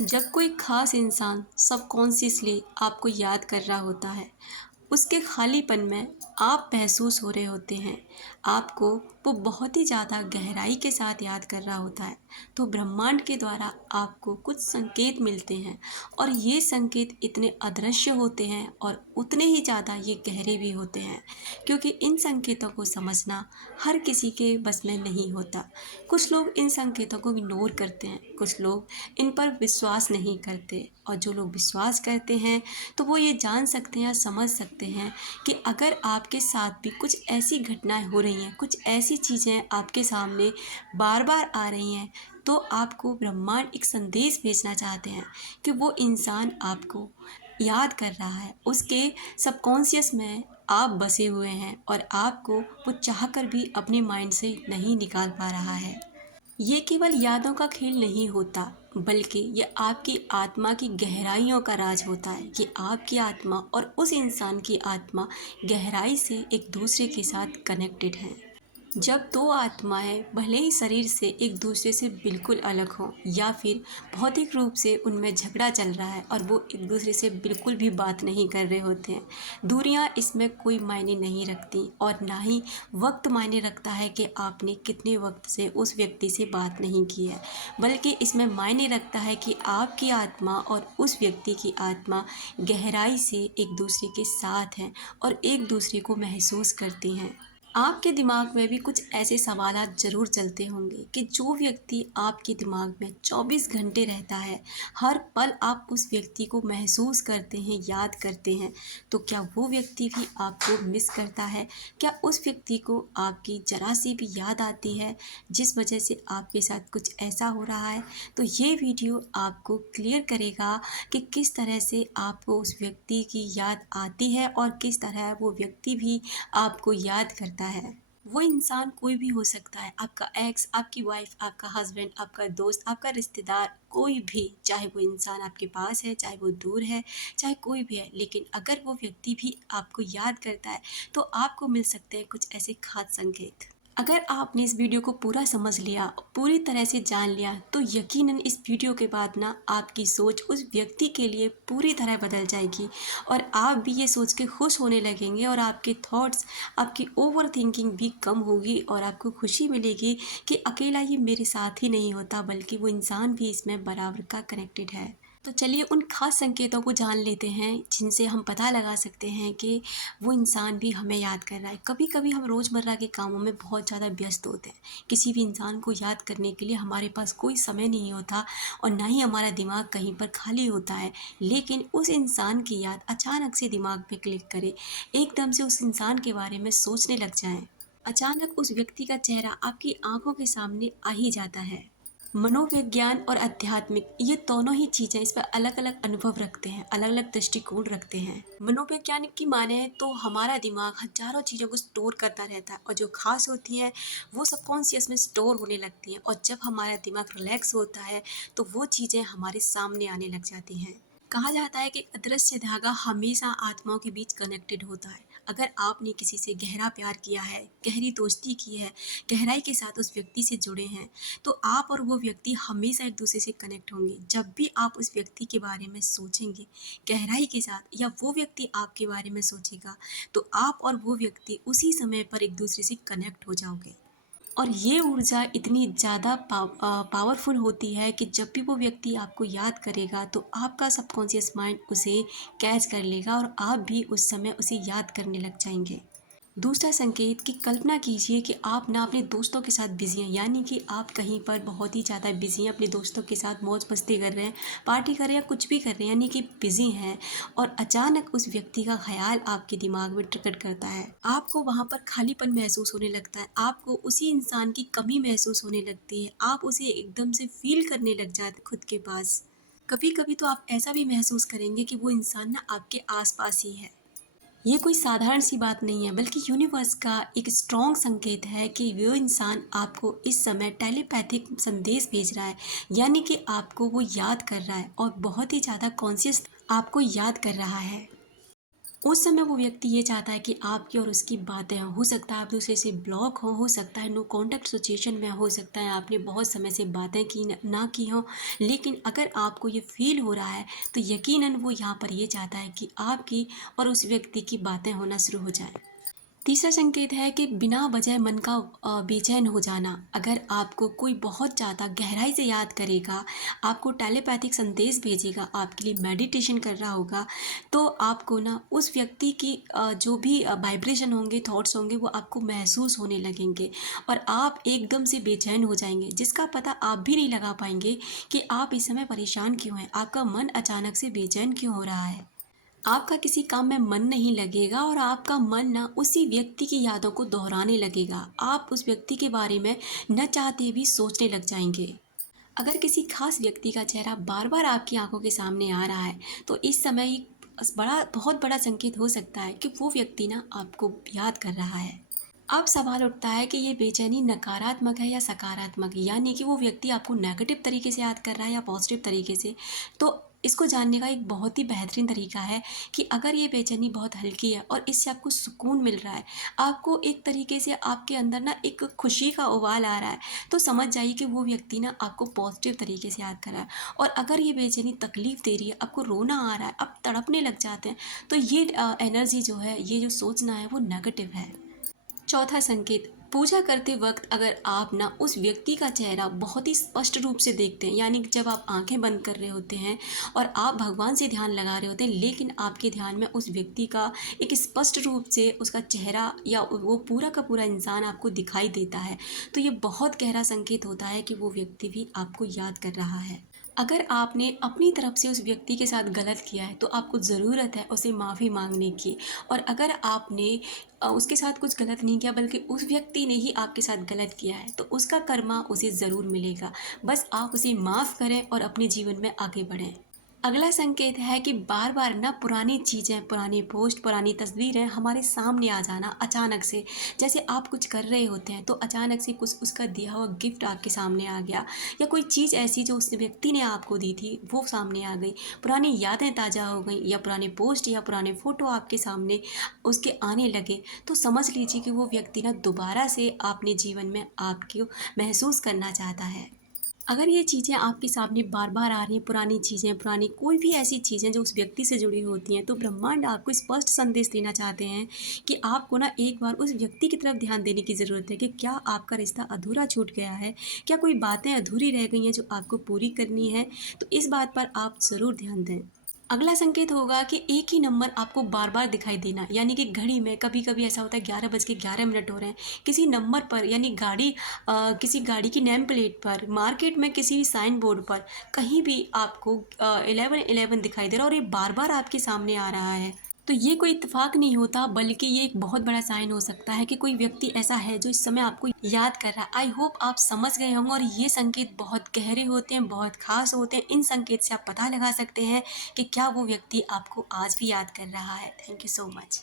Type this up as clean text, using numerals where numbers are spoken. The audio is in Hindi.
जब कोई खास इंसान सबकॉन्शियसली आपको याद कर रहा होता है, उसके खालीपन में आप महसूस हो रहे होते हैं, आपको वो बहुत ही ज़्यादा गहराई के साथ याद कर रहा होता है, तो ब्रह्मांड के द्वारा आपको कुछ संकेत मिलते हैं और ये संकेत इतने अदृश्य होते हैं और उतने ही ज़्यादा ये गहरे भी होते हैं, क्योंकि इन संकेतों को समझना हर किसी के बस में नहीं होता। कुछ लोग इन संकेतों को इग्नोर करते हैं, कुछ लोग इन पर विश्वास नहीं करते और जो लोग विश्वास करते हैं तो वो ये जान सकते हैं या समझ सकते हैं कि अगर आपके साथ भी कुछ ऐसी घटनाएं हो रही हैं, कुछ ऐसी चीज़ें आपके सामने बार बार आ रही हैं, तो आपको ब्रह्मांड एक संदेश भेजना चाहते हैं कि वो इंसान आपको याद कर रहा है, उसके सबकॉन्शियस में आप बसे हुए हैं और आपको वो चाहकर भी अपने माइंड से नहीं निकाल पा रहा है। ये केवल यादों का खेल नहीं होता, बल्कि ये आपकी आत्मा की गहराइयों का राज होता है कि आपकी आत्मा और उस इंसान की आत्मा गहराई से एक दूसरे के साथ कनेक्टेड हैं। जब दो आत्माएं भले ही शरीर से एक दूसरे से बिल्कुल अलग हों या फिर भौतिक रूप से उनमें झगड़ा चल रहा है और वो एक दूसरे से बिल्कुल भी बात नहीं कर रहे होते हैं, दूरियां इसमें कोई मायने नहीं रखती और ना ही वक्त मायने रखता है कि आपने कितने वक्त से उस व्यक्ति से बात नहीं की है, बल्कि इसमें मायने रखता है कि आपकी आत्मा और उस व्यक्ति की आत्मा गहराई से एक दूसरे के साथ हैं और एक दूसरे को महसूस करती हैं। आपके दिमाग में भी कुछ ऐसे सवालात ज़रूर चलते होंगे कि जो व्यक्ति आपके दिमाग में 24 घंटे रहता है, हर पल आप उस व्यक्ति को महसूस करते हैं, याद करते हैं, तो क्या वो व्यक्ति भी आपको मिस करता है? क्या उस व्यक्ति को आपकी ज़रा सी भी याद आती है, जिस वजह से आपके साथ कुछ ऐसा हो रहा है? तो ये वीडियो आपको क्लियर करेगा कि किस तरह से आपको उस व्यक्ति की याद आती है और किस तरह वो व्यक्ति भी आपको याद करता है। वो इंसान कोई भी हो सकता है, आपका एक्स, आपकी वाइफ, आपका हस्बैंड, आपका दोस्त, आपका रिश्तेदार, कोई भी, चाहे वो इंसान आपके पास है, चाहे वो दूर है, चाहे कोई भी है, लेकिन अगर वो व्यक्ति भी आपको याद करता है तो आपको मिल सकते हैं कुछ ऐसे खास संकेत। अगर आपने इस वीडियो को पूरा समझ लिया, पूरी तरह से जान लिया, तो यकीनन इस वीडियो के बाद ना आपकी सोच उस व्यक्ति के लिए पूरी तरह बदल जाएगी और आप भी ये सोच के खुश होने लगेंगे और आपके थॉट्स, आपकी ओवर थिंकिंग भी कम होगी और आपको खुशी मिलेगी कि अकेला ये मेरे साथ ही नहीं होता, बल्कि वो इंसान भी इसमें बराबर का कनेक्टेड है। तो चलिए उन खास संकेतों को जान लेते हैं जिनसे हम पता लगा सकते हैं कि वो इंसान भी हमें याद कर रहा है। कभी कभी हम रोज़मर्रा के कामों में बहुत ज़्यादा व्यस्त होते हैं, किसी भी इंसान को याद करने के लिए हमारे पास कोई समय नहीं होता और ना ही हमारा दिमाग कहीं पर खाली होता है, लेकिन उस इंसान की याद अचानक से दिमाग में क्लिक करे, एकदम से उस इंसान के बारे में सोचने लग जाएं, अचानक उस व्यक्ति का चेहरा आपकी आंखों के सामने आ ही जाता है। मनोविज्ञान और आध्यात्मिक, ये दोनों ही चीज़ें इस पर अलग अलग अनुभव रखते हैं, अलग अलग दृष्टिकोण रखते हैं। मनोवैज्ञानिक की माने तो हमारा दिमाग हजारों चीज़ों को स्टोर करता रहता है और जो खास होती हैं वो सबकॉन्शियस में स्टोर होने लगती हैं और जब हमारा दिमाग रिलैक्स होता है तो वो चीज़ें हमारे सामने आने लग जाती हैं। कहा जाता है कि अदृश्य धागा हमेशा आत्माओं के बीच कनेक्टेड होता है। अगर आपने किसी से गहरा प्यार किया है, गहरी दोस्ती की है, गहराई के साथ उस व्यक्ति से जुड़े हैं, तो आप और वो व्यक्ति हमेशा एक दूसरे से कनेक्ट होंगे। जब भी आप उस व्यक्ति के बारे में सोचेंगे गहराई के साथ या वो व्यक्ति आपके बारे में सोचेगा, तो आप और वो व्यक्ति उसी समय पर एक दूसरे से कनेक्ट हो जाओगे। और ये ऊर्जा इतनी ज़्यादा पावरफुल होती है कि जब भी वो व्यक्ति आपको याद करेगा तो आपका सबकॉन्शियस माइंड उसे कैच कर लेगा और आप भी उस समय उसे याद करने लग जाएंगे। दूसरा संकेत कि कल्पना कीजिए कि आप ना अपने दोस्तों के साथ बिज़ी हैं, यानी कि आप कहीं पर बहुत ही ज़्यादा बिज़ी हैं, अपने दोस्तों के साथ मौज मस्ती कर रहे हैं, पार्टी कर रहे हैं या कुछ भी कर रहे हैं, यानी कि बिज़ी हैं और अचानक उस व्यक्ति का ख़्याल आपके दिमाग में ट्रिगर करता है। आपको वहाँ पर खालीपन महसूस होने लगता है, आपको उसी इंसान की कमी महसूस होने लगती है, आप उसे एकदम से फ़ील करने लग जाते खुद के पास। कभी कभी तो आप ऐसा भी महसूस करेंगे कि वो इंसान ना आपके आसपास ही है। ये कोई साधारण सी बात नहीं है, बल्कि यूनिवर्स का एक स्ट्रॉन्ग संकेत है कि वो इंसान आपको इस समय टेलीपैथिक संदेश भेज रहा है, यानी कि आपको वो याद कर रहा है और बहुत ही ज़्यादा कॉन्शियस आपको याद कर रहा है। उस समय वो व्यक्ति ये चाहता है कि आपकी और उसकी बातें हों। हो सकता है आप दूसरे से ब्लॉक हो सकता है नो कॉन्टैक्ट सिचुएशन में, हो सकता है आपने बहुत समय से बातें की ना की हों। लेकिन अगर आपको ये फ़ील हो रहा है तो यकीनन वो यहाँ पर ये चाहता है कि आपकी और उस व्यक्ति की बातें होना शुरू हो जाएँ। तीसरा संकेत है कि बिना वजह मन का बेचैन हो जाना। अगर आपको कोई बहुत ज़्यादा गहराई से याद करेगा, आपको टेलीपैथिक संदेश भेजेगा, आपके लिए मेडिटेशन कर रहा होगा, तो आपको ना उस व्यक्ति की जो भी वाइब्रेशन होंगे, थॉट्स होंगे, वो आपको महसूस होने लगेंगे और आप एकदम से बेचैन हो जाएँगे, जिसका पता आप भी नहीं लगा पाएँगे कि आप इस समय परेशान क्यों हैं? आपका मन अचानक से बेचैन क्यों हो रहा है? आपका किसी काम में मन नहीं लगेगा और आपका मन ना उसी व्यक्ति की यादों को दोहराने लगेगा। आप उस व्यक्ति के बारे में न चाहते भी सोचने लग जाएंगे। अगर किसी खास व्यक्ति का चेहरा बार बार आपकी आंखों के सामने आ रहा है तो इस समय एक बहुत बड़ा संकेत हो सकता है कि वो व्यक्ति ना आपको याद कर रहा है। अब सवाल उठता है कि ये बेचैनी नकारात्मक है या सकारात्मक, यानी कि वो व्यक्ति आपको नेगेटिव तरीके से याद कर रहा है या पॉजिटिव तरीके से। तो इसको जानने का एक बहुत ही बेहतरीन तरीका है कि अगर ये बेचैनी बहुत हल्की है और इससे आपको सुकून मिल रहा है, आपको एक तरीके से आपके अंदर ना एक खुशी का उबाल आ रहा है, तो समझ जाइए कि वो व्यक्ति ना आपको पॉजिटिव तरीके से याद कर रहा है। और अगर ये बेचैनी तकलीफ़ दे रही है, आपको रोना आ रहा है, आप तड़पने लग जाते हैं, तो ये एनर्जी जो है, ये जो सोचना है, वो नेगेटिव है। चौथा संकेत, पूजा करते वक्त अगर आप ना उस व्यक्ति का चेहरा बहुत ही स्पष्ट रूप से देखते हैं, यानी कि जब आप आंखें बंद कर रहे होते हैं और आप भगवान से ध्यान लगा रहे होते हैं, लेकिन आपके ध्यान में उस व्यक्ति का एक स्पष्ट रूप से उसका चेहरा या वो पूरा का पूरा इंसान आपको दिखाई देता है, तो ये बहुत गहरा संकेत होता है कि वो व्यक्ति भी आपको याद कर रहा है। अगर आपने अपनी तरफ से उस व्यक्ति के साथ गलत किया है तो आपको ज़रूरत है उसे माफ़ी मांगने की। और अगर आपने उसके साथ कुछ गलत नहीं किया बल्कि उस व्यक्ति ने ही आपके साथ गलत किया है, तो उसका कर्मा उसे ज़रूर मिलेगा। बस आप उसे माफ़ करें और अपने जीवन में आगे बढ़ें। अगला संकेत है कि बार बार ना पुरानी चीज़ें, पुरानी पोस्ट, पुरानी तस्वीरें हमारे सामने आ जाना अचानक से। जैसे आप कुछ कर रहे होते हैं तो अचानक से कुछ उसका दिया हुआ गिफ्ट आपके सामने आ गया या कोई चीज़ ऐसी जो उस व्यक्ति ने आपको दी थी वो सामने आ गई, पुरानी यादें ताज़ा हो गई या पुराने पोस्ट या पुराने फ़ोटो आपके सामने उसके आने लगे, तो समझ लीजिए कि वो व्यक्ति ना दोबारा से अपने जीवन में आपको महसूस करना चाहता है। अगर ये चीज़ें आपके सामने बार-बार आ रही हैं, पुरानी चीज़ें, पुरानी कोई भी ऐसी चीज़ें जो उस व्यक्ति से जुड़ी होती हैं, तो ब्रह्मांड आपको स्पष्ट संदेश देना चाहते हैं कि आपको ना एक बार उस व्यक्ति की तरफ ध्यान देने की ज़रूरत है कि क्या आपका रिश्ता अधूरा छूट गया है? क्या कोई बातें अधूरी रह गई हैं जो आपको पूरी करनी है? तो इस बात पर आप ज़रूर ध्यान दें। अगला संकेत होगा कि एक ही नंबर आपको बार-बार दिखाई देना, यानी कि घड़ी में कभी-कभी ऐसा होता है 11:11 हो रहे हैं, किसी नंबर पर यानी किसी गाड़ी की नेम प्लेट पर, मार्केट में किसी भी साइन बोर्ड पर, कहीं भी आपको 11:11 दिखाई दे रहा है और ये बार-बार आपके सामने आ रहा है। तो ये कोई इत्तेफ़ाक नहीं होता बल्कि ये एक बहुत बड़ा साइन हो सकता है कि कोई व्यक्ति ऐसा है जो इस समय आपको याद कर रहा है। आई होप आप समझ गए होंगे और ये संकेत बहुत गहरे होते हैं, बहुत ख़ास होते हैं। इन संकेत से आप पता लगा सकते हैं कि क्या वो व्यक्ति आपको आज भी याद कर रहा है। Thank you so much.